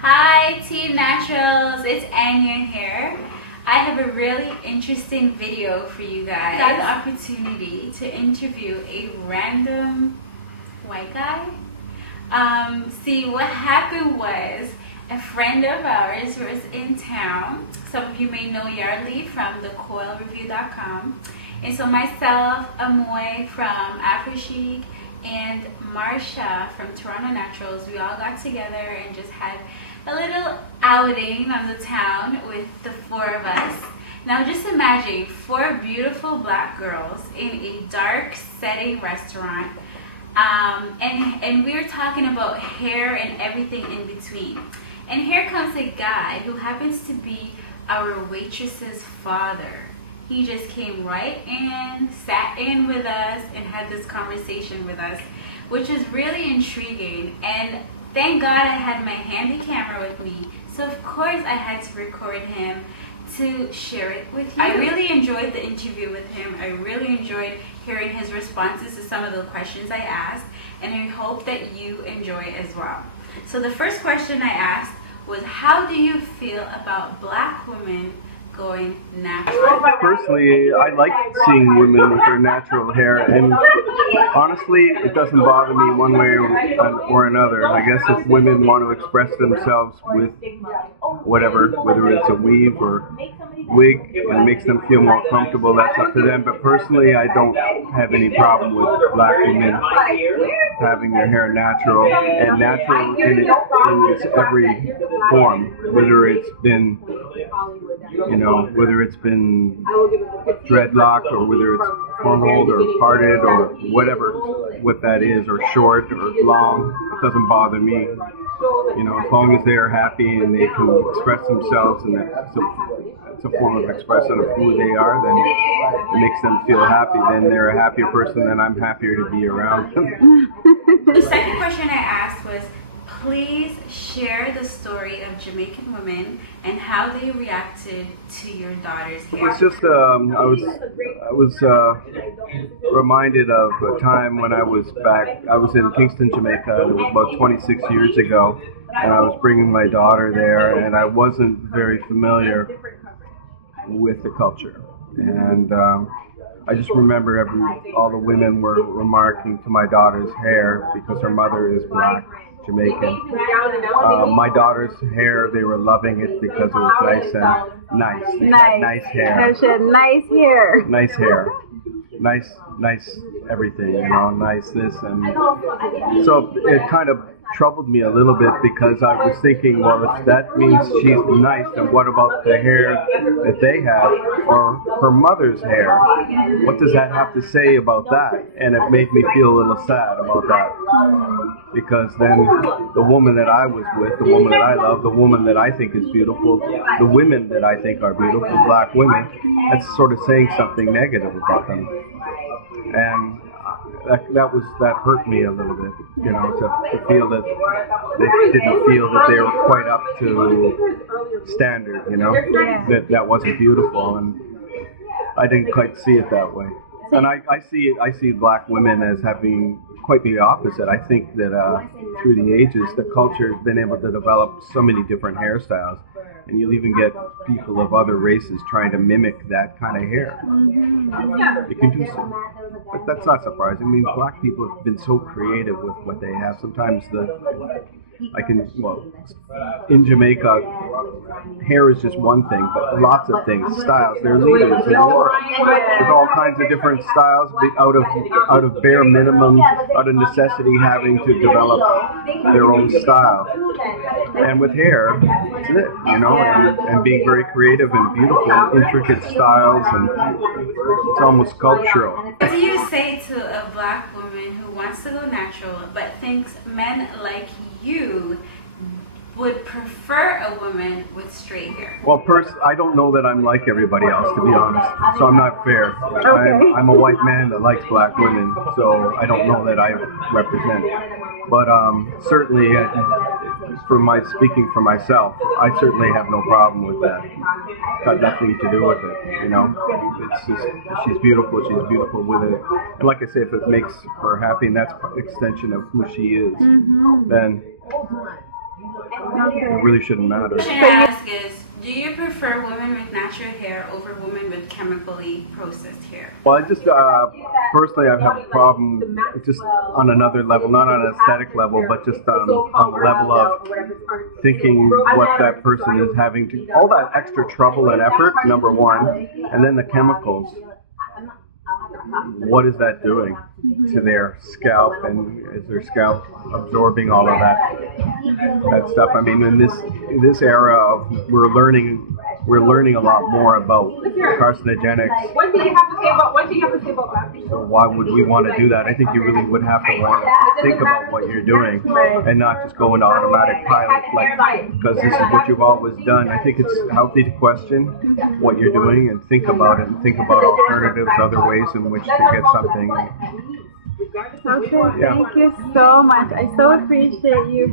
Hi Team Naturals, it's Anya here. I have a really interesting video for you guys. I got the opportunity to interview a random white guy. See, what happened was a friend of ours was in town. Some of you may know Yardley from thecoilreview.com. And so myself, Amoy from AfroChic, and Marsha from Toronto Naturals, we all got together and just had a little outing on the town with the four of us. Now just imagine four beautiful black girls in a dark setting restaurant, and we were talking about hair and everything in between. And here comes a guy who happens to be our waitress's father. He just came right in, sat in with us, and had this conversation with us, which is really intriguing. And thank God I had my handy camera with me, so of course I had to record him to share it with you. I really enjoyed the interview with him. I really enjoyed hearing his responses to some of the questions I asked, and I hope that you enjoy as well. So the first question I asked was, how do you feel about black women going natural? Personally, I like seeing women with their natural hair, and honestly, it doesn't bother me one way or another. I guess if women want to express themselves with whatever, whether it's a weave or wig, and it makes them feel more comfortable, that's up to them. But personally, I don't have any problem with black women having their hair natural, and natural in its every form, whether it's been, whether it's been dreadlocked or whether it's cornrowed or parted or whatever, what that is, or short or long, it doesn't bother me. As long as they're happy and they can express themselves, and it's a form of expression of who they are, then it makes them feel happy. Then they're a happier person, then I'm happier to be around them. The second question I asked was, please share the story of Jamaican women and how they reacted to your daughter's hair. It's just I was reminded of a time when I was in Kingston, Jamaica, and it was about 26 years ago, and I was bringing my daughter there, and I wasn't very familiar with the culture, and I just remember all the women were remarking to my daughter's hair because her mother is black, Jamaican. My daughter's hair, they were loving it because it was nice and nice. Nice hair. She had nice hair. Nice hair. Nice everything, nice this. And so it kind of troubled me a little bit because I was thinking, well, if that means she's nice, then what about the hair that they have, or her mother's hair? What does that have to say about that? And it made me feel a little sad about that, because then the woman that I was with, the woman that I love, the woman that I think is beautiful, the women that I think are beautiful, black women, that's sort of saying something negative about them. And that hurt me a little bit, to feel that they didn't feel that they were quite up to standard, that wasn't beautiful, and I didn't quite see it that way. And I see black women as having quite the opposite. I think that through the ages, the culture has been able to develop so many different hairstyles, and you'll even get people of other races trying to mimic that kind of hair. They can do so, but that's not surprising. I mean, black people have been so creative with what they have. Sometimes in Jamaica, hair is just one thing, but lots of things, styles. They're leaders in the world with all kinds of different styles, out of bare minimum, out of necessity, having to develop their own style. And with hair, that's it, and being very creative and beautiful, intricate styles, and it's almost sculptural. What do you say to a black woman who wants to go natural but thinks men like you would prefer a woman with straight hair? Well, first, I don't know that I'm like everybody else, to be honest, so I'm not fair. Okay. I'm a white man that likes black women, so I don't know that I represent. But certainly, speaking for myself, I certainly have no problem with that. It's got nothing to do with it, It's just, she's beautiful with it. And like I say, if it makes her happy, and that's an extension of who she is, then It really shouldn't matter. The question I ask is, do you prefer women with natural hair over women with chemically processed hair? Well, I just personally, I have a problem just on another level, not on an aesthetic level, but just on the level of thinking what that person is having to, all that extra trouble and effort, number one, and then the chemicals. What is that doing to their scalp, and is their scalp absorbing all of that stuff? I mean, in this era of we're learning a lot more about carcinogenics. One thing you have to say about that. So why would we want to do that? I think you really would have to want to think about what you're doing and not just go into automatic pilot, like, because this is what you've always done. I think it's healthy to question what you're doing and think about it and think about alternatives, other ways in which to get something. Okay, thank you so much. I so appreciate you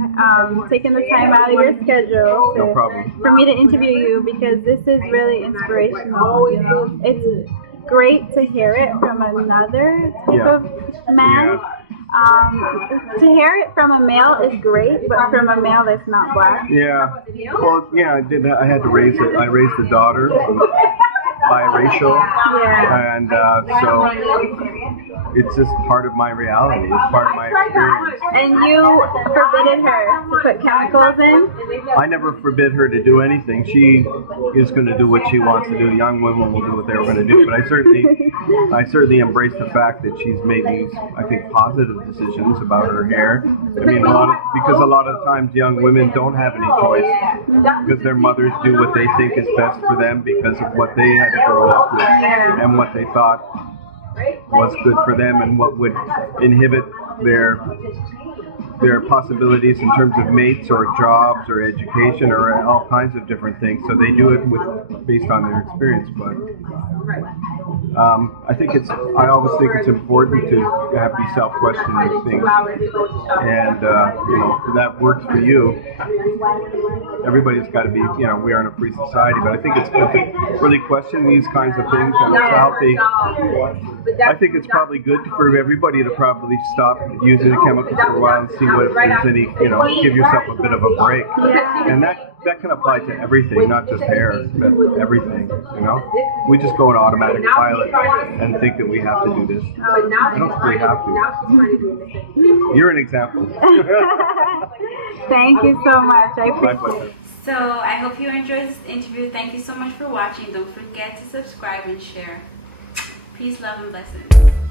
taking the time out of your schedule No problem. for me to interview you, because this is really inspirational. You know, it's great to hear it from another type of man. To hear it from a male is great, but from a male that's not black. Yeah. Well, yeah, I did. I had to raise it. I raised a daughter, biracial, Yeah. and so it's just part of my reality. It's part of my experience. And you forbidden her to put chemicals in? I never forbid her to do anything. She is going to do what she wants to do. Young women will do what they're going to do. But I certainly embrace the fact that she's making, I think, positive decisions about her hair. I mean, because a lot of times young women don't have any choice because their mothers do what they think is best for them because of what they had to grow up with and what they thought was good for them and what would inhibit their possibilities in terms of mates or jobs or education or all kinds of different things. So they do it based on their experience. But I always think it's important to be self-questioning things. And if that works for you, everybody's got to be. We are in a free society, but I think it's good to really question these kinds of things, and it's healthy. I think it's probably good for everybody to probably stop using the chemicals for a while and see what if there's any, give yourself a bit of a break. And that can apply to everything, not just hair, but everything, We just go in automatic pilot and think that we have to do this. I don't think we have to. You're an example. Thank you so much. I My appreciate pleasure. it. So I hope you enjoyed this interview. Thank you so much for watching. Don't forget to subscribe and share. Peace, love, and blessings.